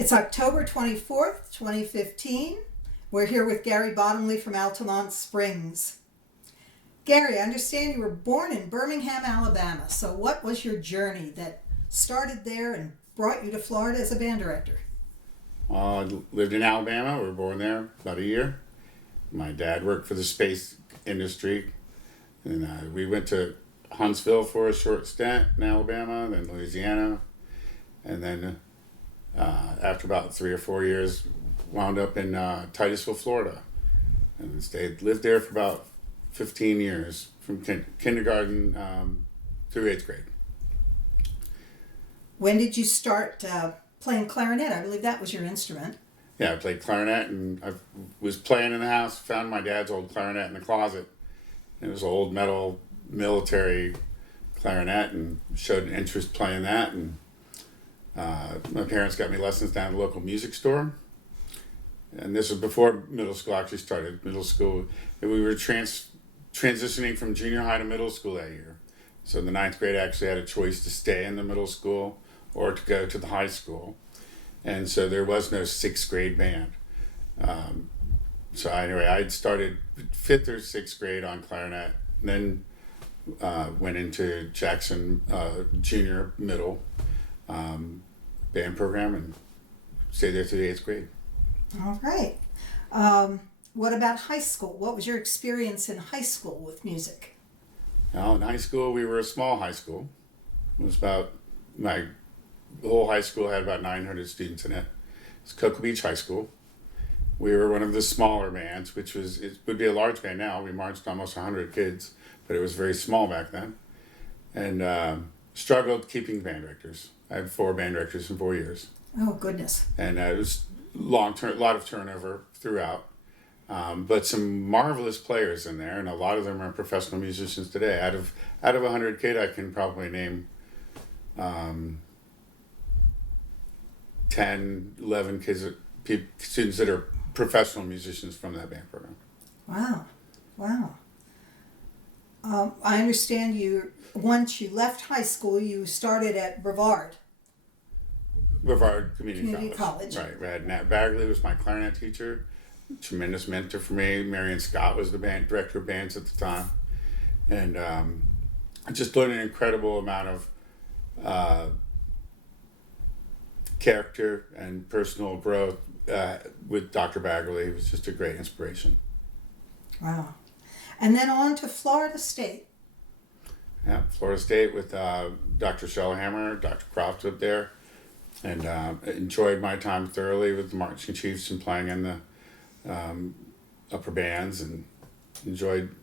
It's October 24th, 2015. We're here with Gary Bottomley from Altamont Springs. Gary, I understand you were born in Birmingham, Alabama. So what was your journey that started there and brought you to Florida as a band director? I lived in Alabama. We were born there about a year. My dad worked for the space industry. And we went to Huntsville for a short stint in Alabama, then Louisiana. And then after about 3 or 4 years, wound up in Titusville, Florida. And lived there for about 15 years, from kindergarten through 8th grade. When did you start playing clarinet? I believe that was your instrument. Yeah, I played clarinet, and I was playing in the house, found my dad's old clarinet in the closet. It was an old metal military clarinet, and showed an interest playing that. And my parents got me lessons down at the local music store. And this was before middle school actually started. Middle school, and we were transitioning from junior high to middle school that year. So in the 9th grade, I actually had a choice to stay in the middle school or to go to the high school. And so there was no 6th grade band. So anyway, I'd started 5th or 6th grade on clarinet, and then went into Jackson junior middle band program and stayed there through the 8th grade. All right. What about high school? What was your experience in high school with music? Now, in high school, we were a small high school. It was about, the whole high school had about 900 students in it. It's Cocoa Beach High School. We were one of the smaller bands, it would be a large band now. We marched almost 100 kids, but it was very small back then. And struggled keeping band directors. I had 4 band directors in 4 years. Oh, goodness. And it was a lot of turnover throughout. But some marvelous players in there, and a lot of them are professional musicians today. Out of 100 kids, I can probably name 10, 11 students that are professional musicians from that band program. Wow. I understand once you left high school, you started at Brevard Community College. Right. Nat Bagley was my clarinet teacher. Tremendous mentor for me. Marion Scott was the band director of bands at the time, and I just learned an incredible amount of character and personal growth with Dr. Bagley. He was just a great inspiration. Wow. And then on to Florida State. Yeah, Florida State with Dr. Shellhammer, Dr. Croft up there, and enjoyed my time thoroughly with the Marching Chiefs and playing in the upper bands, and enjoyed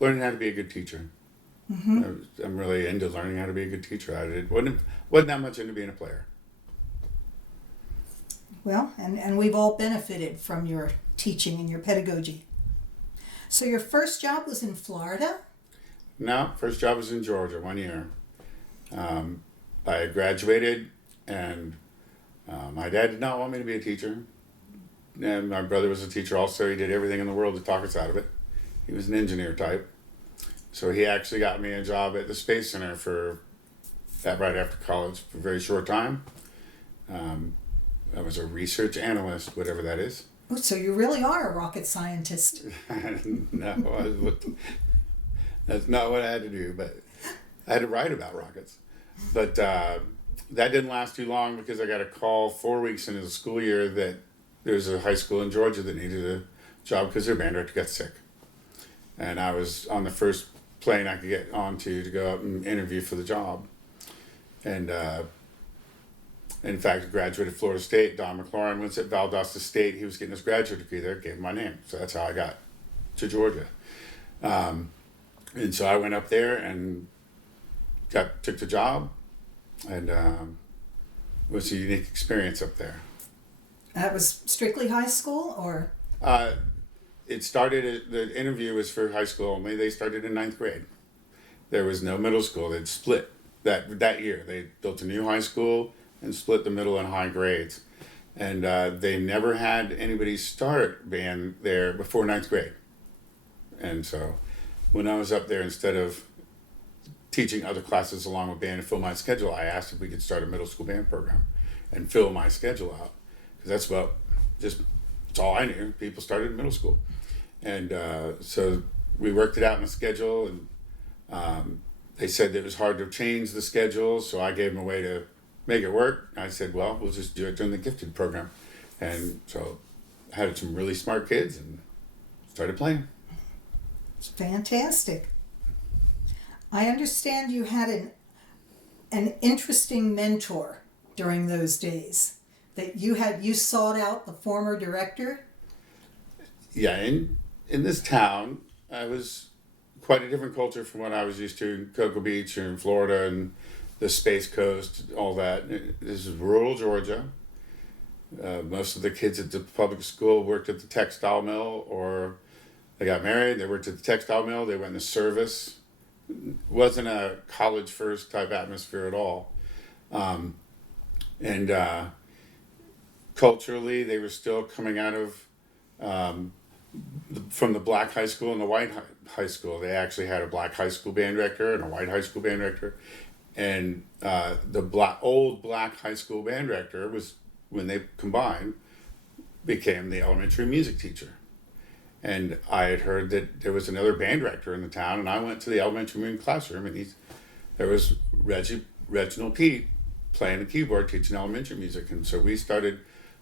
learning how to be a good teacher. Mm-hmm. I'm really into learning how to be a good teacher. Wasn't that much into being a player. Well, and we've all benefited from your teaching and your pedagogy. So your first job was in Florida? No, first job was in Georgia, 1 year. I had graduated, and my dad did not want me to be a teacher. And my brother was a teacher also. He did everything in the world to talk us out of it. He was an engineer type. So he actually got me a job at the Space Center right after college for a very short time. I was a research analyst, whatever that is. Oh, so you really are a rocket scientist. No, that's not what I had to do, but I had to write about rockets. But that didn't last too long, because I got a call 4 weeks into the school year that there's a high school in Georgia that needed a job because their band director got sick. And I was on the first plane I could get onto to go up and interview for the job. And in fact, graduated Florida State. Don McLaurin was at Valdosta State. He was getting his graduate degree there, gave him my name. So that's how I got to Georgia. And so I went up there and took the job, and it was a unique experience up there. That was strictly high school, or? It started, the interview was for high school only. They started in 9th grade. There was no middle school. They'd split that year. They built a new high school and split the middle and high grades. And they never had anybody start band there before 9th grade. And so when I was up there, instead of teaching other classes along with band and fill my schedule, I asked if we could start a middle school band program. and fill my schedule out, because that's all I knew. People started in middle school, and so we worked it out in a schedule, and they said it was hard to change the schedule, so I gave them a way to make it work. I said, well, we'll just do it during the gifted program, and so I had some really smart kids and started playing. It's fantastic. I understand you had an interesting mentor during those days, that you sought out the former director. Yeah, in this town, I was quite a different culture from what I was used to in Cocoa Beach or in Florida and the Space Coast, all that. This is rural Georgia. Most of the kids at the public school worked at the textile mill, or they got married, they worked at the textile mill, they went into service. It wasn't a college first type atmosphere at all. And culturally, they were still coming out of from the black high school and the white high school. They actually had a black high school band director and a white high school band director. And the old black high school band director was, when they combined, became the elementary music teacher. And I had heard that there was another band director in the town, and I went to the elementary music classroom, and there was Reginald Pete playing the keyboard, teaching elementary music. And so we started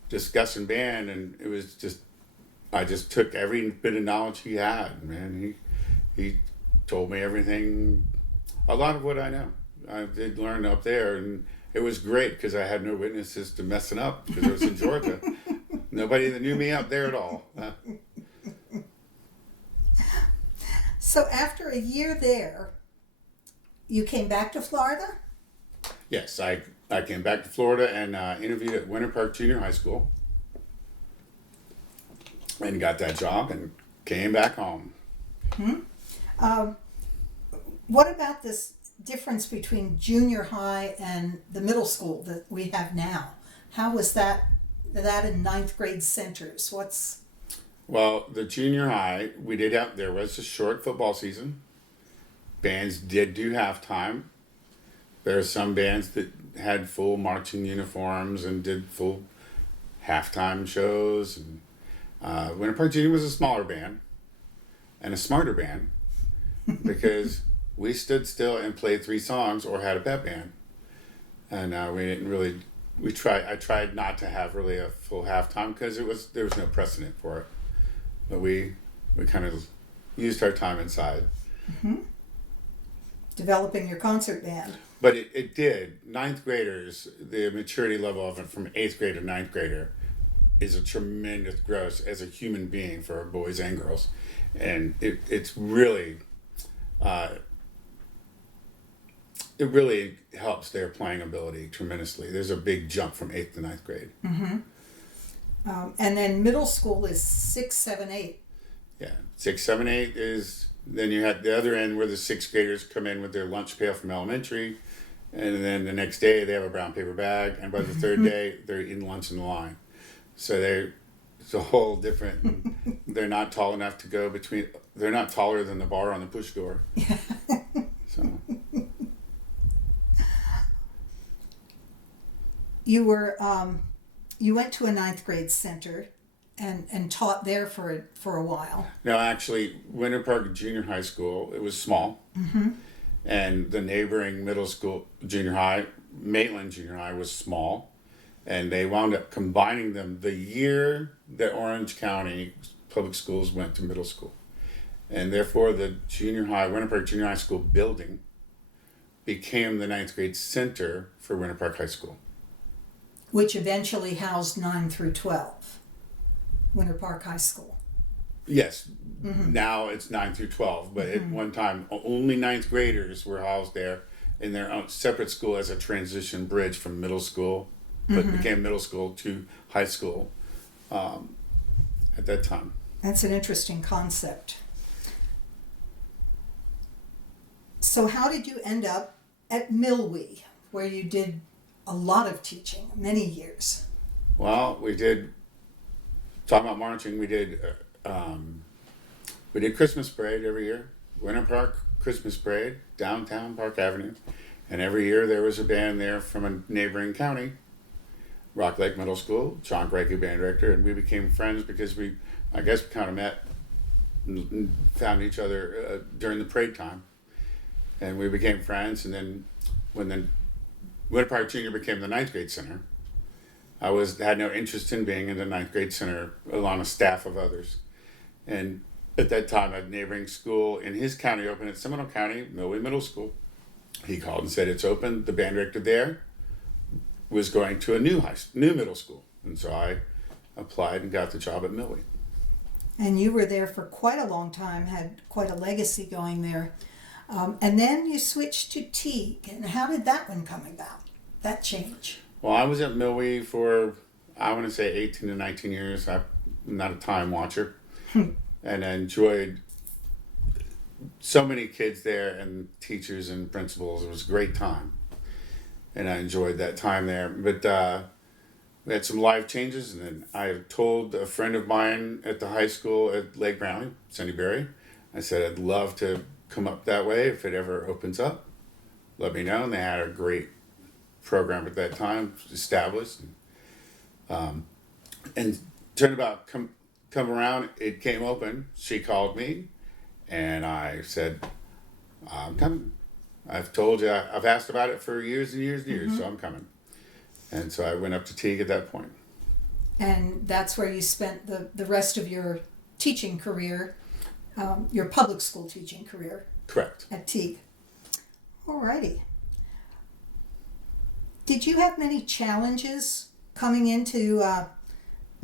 discussing band, and it was I just took every bit of knowledge he had, man. He told me everything, a lot of what I know. I did learn up there, and it was great because I had no witnesses to messing up, because it was in Georgia. Nobody that knew me up there at all. So after a year there, you came back to Florida? Yes, I came back to Florida and interviewed at Winter Park Junior High School and got that job and came back home. What about this difference between junior high and the middle school that we have now? How was that in ninth grade centers? Well, the junior high, there was a short football season. Bands did do halftime. There are some bands that had full marching uniforms and did full halftime shows. And Winter Park Junior was a smaller band and a smarter band because we stood still and played 3 songs or had a pep band. And we didn't really, I tried not to have really a full halftime because there was no precedent for it. But we kind of used our time inside. Mm-hmm. Developing your concert band. But it did. Ninth graders, the maturity level of it from 8th grade to 9th grader is a tremendous growth as a human being for boys and girls. And it's really, it really helps their playing ability tremendously. There's a big jump from 8th to 9th grade. Mm-hmm. And then middle school is 6, 7, 8. Yeah, 6, 7, 8 is, then you have the other end where the 6th graders come in with their lunch pail from elementary, and then the next day they have a brown paper bag, and by the third day they're eating lunch in the line. So it's a whole different, they're not tall enough to go between, they're not taller than the bar on the push door. So. You went to a 9th grade center and taught there for a while. No, actually, Winter Park Junior High School, it was small. Mm-hmm. And the neighboring middle school, junior high, Maitland Junior High, was small. And they wound up combining them the year that Orange County Public Schools went to middle school. And therefore, the junior high, Winter Park Junior High School building became the 9th grade center for Winter Park High School. Which eventually housed 9 through 12, Winter Park High School. Yes, Mm-hmm. now it's 9 through 12, but at one time only 9th graders were housed there in their own separate school as a transition bridge from middle school, but became middle school to high school at that time. That's an interesting concept. So how did you end up at Milwee, where you did a lot of teaching, many years? Well, we did, talking about marching, we did Christmas Parade every year, Winter Park Christmas Parade, downtown Park Avenue. And every year there was a band there from a neighboring county. Rock Lake Middle School, John Greggy band director, and we became friends because I guess, we kind of met and found each other during the parade time, and we became friends. And then when the Winter Park Junior became the ninth grade center, I had no interest in being in the ninth grade center along a staff of others. And at that time, a neighboring school in his county opened at Seminole County, Millway Middle School. He called and said, it's open. The band director there was going to a new middle school. And so I applied and got the job at Millway. And you were there for quite a long time, had quite a legacy going there. And then you switched to Teague. And how did that one come about, that change? Well, I was at Millway for, I want to say 18 to 19 years. I'm not a time watcher. And I enjoyed so many kids there and teachers and principals. It was a great time. And I enjoyed that time there. But we had some life changes. And then I told a friend of mine at the high school at Lake Brownlee, Cindy Berry, I said, I'd love to come up that way if it ever opens up. Let me know. And they had a great program at that time established. And turned about come around, it came open. She called me and I said, I'm coming. I've told you, I've asked about it for years and years and years, so I'm coming. And so I went up to Teague at that point. And that's where you spent the rest of your teaching career, your public school teaching career. Correct. At Teague. Alrighty. Did you have many challenges coming into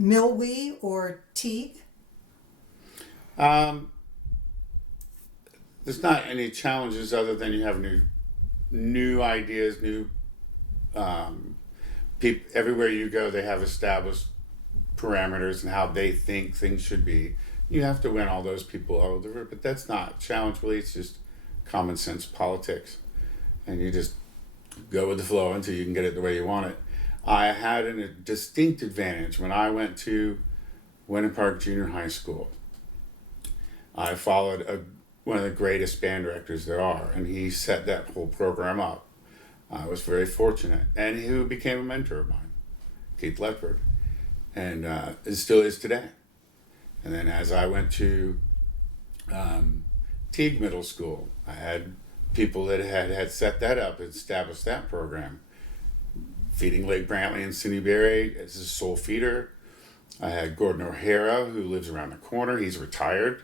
Millway or Teague? There's not any challenges other than you have new ideas, new people. Everywhere you go, they have established parameters and how they think things should be. You have to win all those people over, but that's not challenge really. It's just common sense politics, and you just go with the flow until you can get it the way you want it. I had a distinct advantage when I went to Winter Park Junior High School. I followed one of the greatest band directors there are, and he set that whole program up. I was very fortunate, and he became a mentor of mine, Keith Ledford, and it still is today. And then as I went to Teague Middle School, I had people that had set that up, established that program. Feeding Lake Brantley and Cindy Berry as a sole feeder. I had Gordon O'Hara, who lives around the corner. He's retired.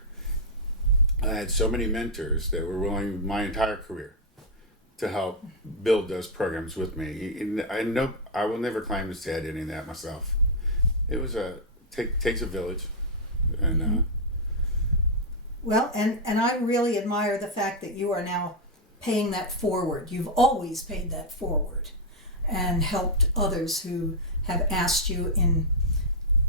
I had so many mentors that were willing my entire career to help build those programs with me. And I will never claim to say I did any of that myself. It was takes a village, and well, and I really admire the fact that you are now paying that forward. You've always paid that forward and helped others who have asked you in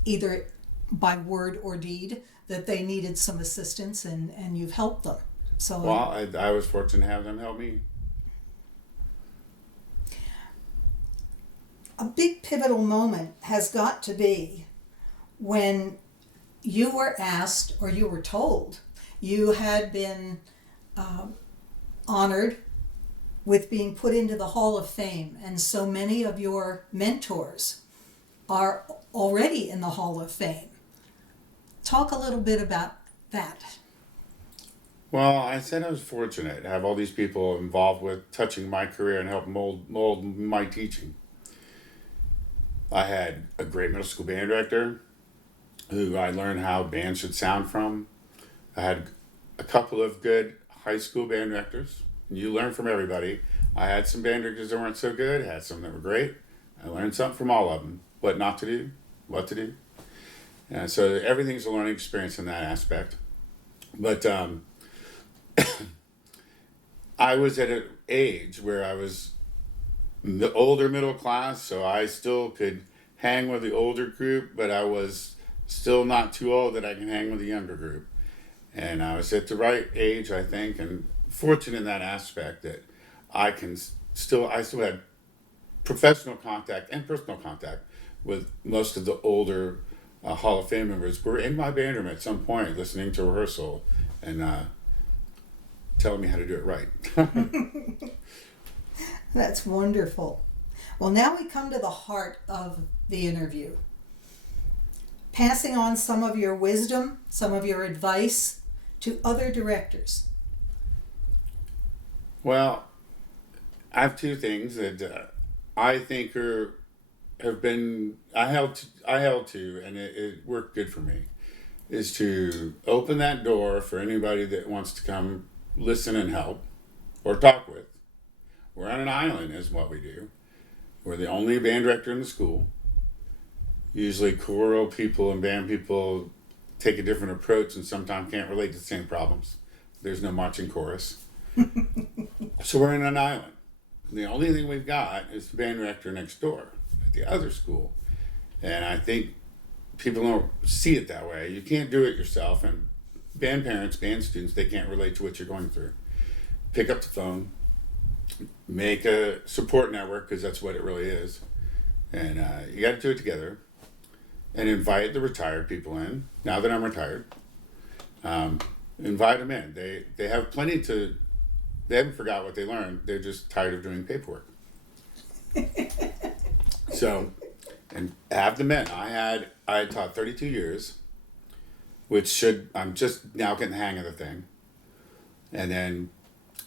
either by word or deed that they needed some assistance, and you've helped them. So well, I was fortunate to have them help me. A big pivotal moment has got to be when you were asked, or you were told, you had been honored with being put into the Hall of Fame, and so many of your mentors are already in the Hall of Fame. Talk a little bit about that. Well, I said I was fortunate to have all these people involved with touching my career and help mold my teaching. I had a great middle school band director who I learned how bands should sound from. I had a couple of good high school band directors. You learn from everybody. I had some band directors that weren't so good, had some that were great. I learned something from all of them. What not to do, what to do. And so everything's a learning experience in that aspect. But I was at an age where I was the older middle class, so I still could hang with the older group, but I was still not too old that I can hang with the younger group. And I was at the right age, I think, and fortunate in that aspect that I still had professional contact and personal contact with most of the older Hall of Fame members who were in my band room at some point listening to rehearsal and telling me how to do it right. That's wonderful. Well, now we come to the heart of the interview. Passing on some of your wisdom, some of your advice to other directors. Well, I have two things that I think I held to, and it worked good for me, is to open that door for anybody that wants to come listen and help or talk with. We're on an island is what we do. We're the only band director in the school. Usually choral people and band people take a different approach and sometimes can't relate to the same problems. There's no marching chorus. So we're in an island. The only thing we've got is the band director next door at the other school. And I think people don't see it that way. You can't do it yourself. And band parents, band students, they can't relate to what you're going through. Pick up the phone, make a support network, because that's what it really is. And you got to do it together. And invite the retired people in. Now that I'm retired, invite them in. They have plenty to. They haven't forgot what they learned. They're just tired of doing paperwork. So, and have them in. I had taught 32 years, I'm just now getting the hang of the thing. And then,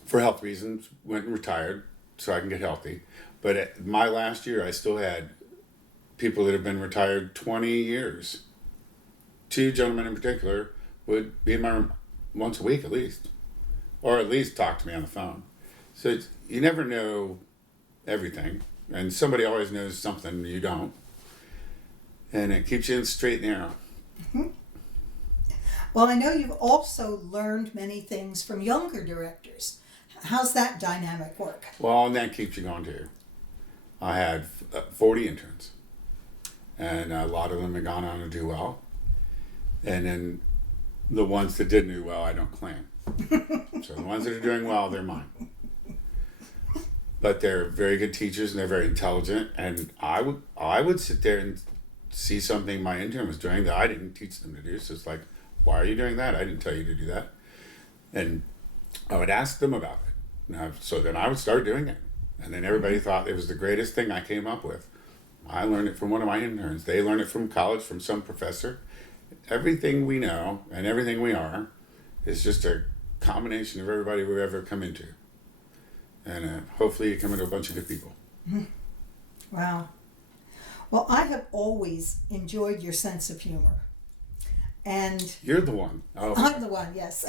for health reasons, went and retired so I can get healthy. But at my last year, I still had people that have been retired 20 years. Two gentlemen in particular would be in my room once a week at least, or at least talk to me on the phone. So you never know everything, and somebody always knows something you don't, and it keeps you in straight and narrow. Mm-hmm. Well, I know you've also learned many things from younger directors. How's that dynamic work? Well, and that keeps you going too. I had 40 interns. And a lot of them have gone on to do well. And then the ones that didn't do well, I don't claim. So the ones that are doing well, they're mine. But they're very good teachers and they're very intelligent. And I would sit there and see something my intern was doing that I didn't teach them to do. So it's like, why are you doing that? I didn't tell you to do that. And I would ask them about it. So then I would start doing it. And then everybody thought it was the greatest thing I came up with. I learned it from one of my interns. They learned it from college, from some professor. Everything we know and everything we are is just a combination of everybody we've ever come into. And hopefully you come into a bunch of good people. Wow. Well, I have always enjoyed your sense of humor. And you're the one. Oh. I'm the one, yes.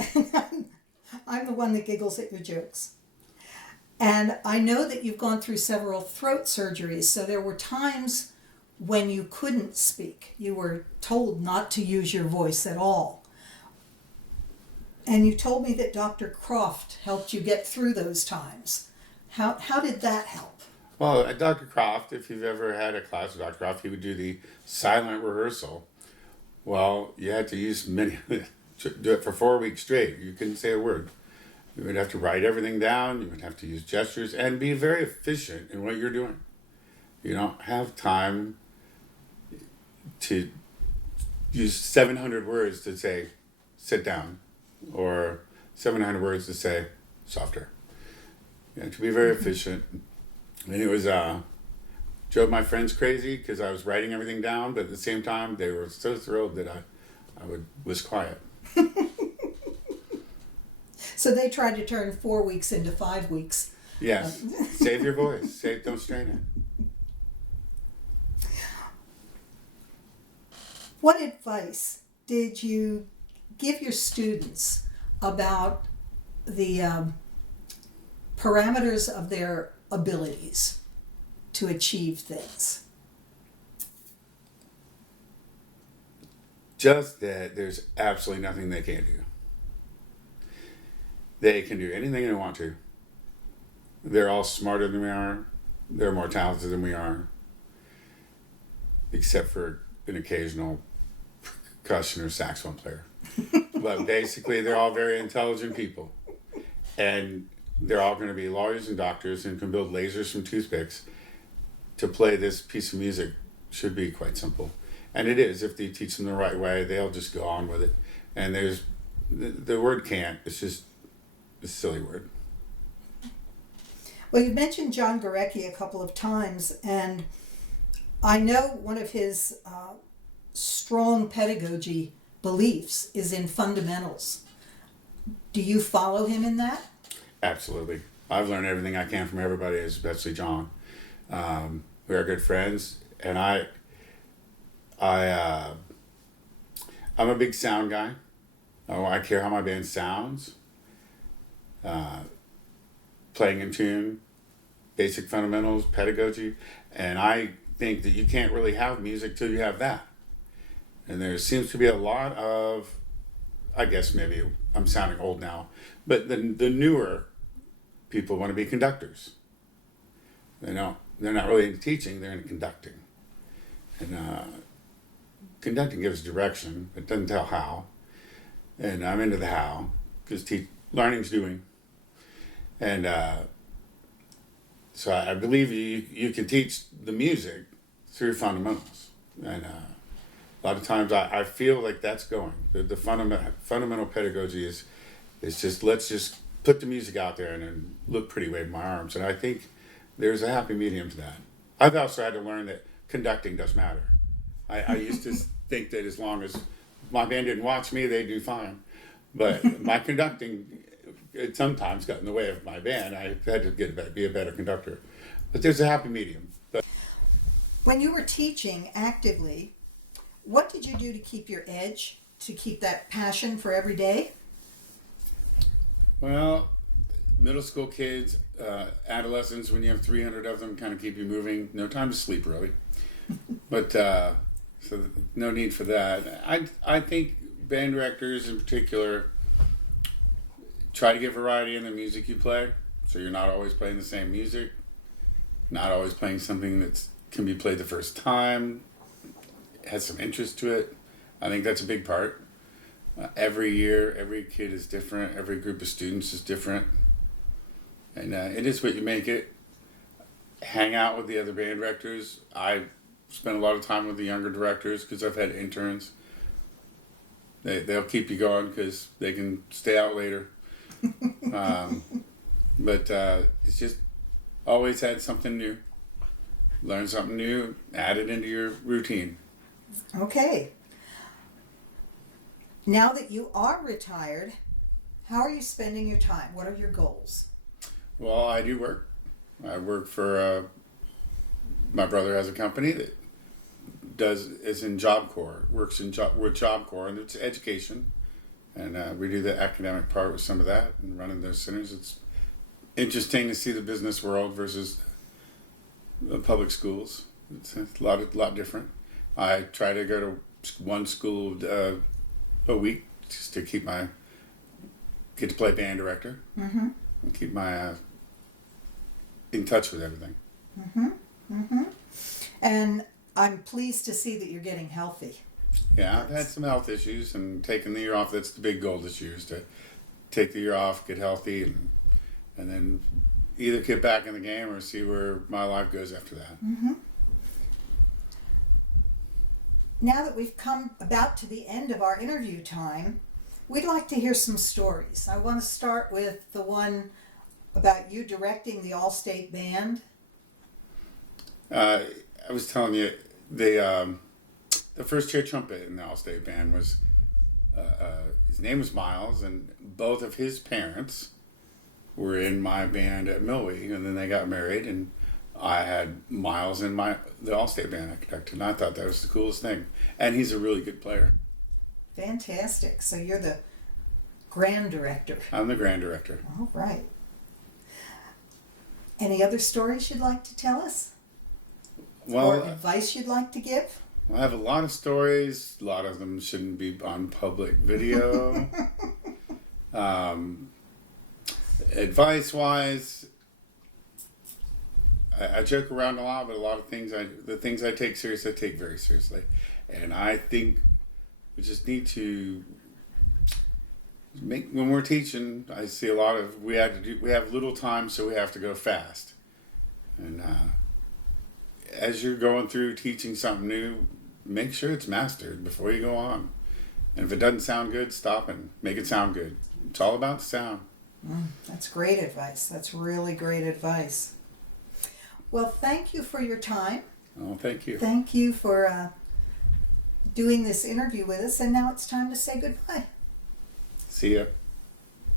I'm the one that giggles at your jokes. And I know that you've gone through several throat surgeries, so there were times when you couldn't speak. You were told not to use your voice at all. And you told me that Dr. Croft helped you get through those times. How did that help? Well, at Dr. Croft, if you've ever had a class with Dr. Croft, he would do the silent rehearsal. Well, you had to do it for 4 weeks straight. You couldn't say a word. You would have to write everything down. You would have to use gestures and be very efficient in what you're doing. You don't have time to use 700 words to say, sit down, or 700 words to say, softer. You have to be very efficient. And it was, drove my friends crazy because I was writing everything down, but at the same time, they were so thrilled that I was quiet. So they tried to turn 4 weeks into 5 weeks. Yes. Save your voice. Don't strain it. What advice did you give your students about the parameters of their abilities to achieve things? Just that there's absolutely nothing they can't do. They can do anything they want to. They're all smarter than we are. They're more talented than we are. Except for an occasional percussion or saxophone player. But basically, they're all very intelligent people. And they're all going to be lawyers and doctors and can build lasers from toothpicks. To play this piece of music should be quite simple. And it is. If you teach them the right way, they'll just go on with it. And there's the word can't. It's just a silly word. Well, you mentioned John Gorecki a couple of times, and I know one of his strong pedagogy beliefs is in fundamentals. Do you follow him in that? Absolutely. I've learned everything I can from everybody, especially John. We are good friends, and I, I'm a big sound guy. Oh, I care how my band sounds. Playing in tune, basic fundamentals, pedagogy, and I think that you can't really have music till you have that. And there seems to be a lot of, I guess maybe I'm sounding old now, but the newer people want to be conductors. They're not really into teaching, they're into conducting. And conducting gives direction, it doesn't tell how. And I'm into the how, because learning's doing. And so I believe you can teach the music through fundamentals. And a lot of times I feel like that's going. The fundamental pedagogy is just, let's just put the music out there and then look pretty, wave my arms. And I think there's a happy medium to that. I've also had to learn that conducting does matter. I used to think that as long as my band didn't watch me, they'd do fine. But my conducting, it sometimes got in the way of my band. I had to be a better conductor. But there's a happy medium. But when you were teaching actively, what did you do to keep your edge, to keep that passion for every day? Well, middle school kids, adolescents, when you have 300 of them, kind of keep you moving. No time to sleep, really. But so no need for that. I think band directors in particular try to get variety in the music you play, so you're not always playing the same music, not always playing something that can be played the first time, has some interest to it. I think that's a big part. Every year, every kid is different, every group of students is different, and it is what you make it. Hang out with the other band directors. I spend a lot of time with the younger directors because I've had interns. They'll keep you going because they can stay out later. But it's just always had something new. Learn something new, add it into your routine. Okay. Now that you are retired, how are you spending your time? What are your goals? Well, I do work. I work for, my brother has a company that is in Job Corps, works with Job Corps, and it's education. And we do the academic part with some of that and running those centers. It's interesting to see the business world versus the public schools. It's a lot different. I try to go to one school a week just to get to play band director, and keep my in touch with everything. And I'm pleased to see that you're getting healthy. Yeah, I've had some health issues and taking the year off. That's the big goal this year, is to take the year off, get healthy, and then either get back in the game or see where my life goes after that. Now that we've come about to the end of our interview time, we'd like to hear some stories. I want to start with the one about you directing the All-State Band. I was telling you, the first chair trumpet in the All-State Band was, his name was Miles, and both of his parents were in my band at Millway, and then they got married, and I had Miles in the All-State Band I conducted, and I thought that was the coolest thing. And he's a really good player. Fantastic. So you're the grand director. I'm the grand director. All right. Any other stories you'd like to tell us? Well, or advice you'd like to give? I have a lot of stories. A lot of them shouldn't be on public video. Advice-wise, I joke around a lot, but a lot of the things I take serious, I take very seriously. And I think we just need to when we're teaching, I see a lot of, we have little time, so we have to go fast. And as you're going through teaching something new, make sure it's mastered before you go on. And if it doesn't sound good, stop and make it sound good. It's all about the sound. That's great advice. That's really great advice. Well, thank you for your time. Oh, thank you. Thank you for doing this interview with us. And now it's time to say goodbye. See ya.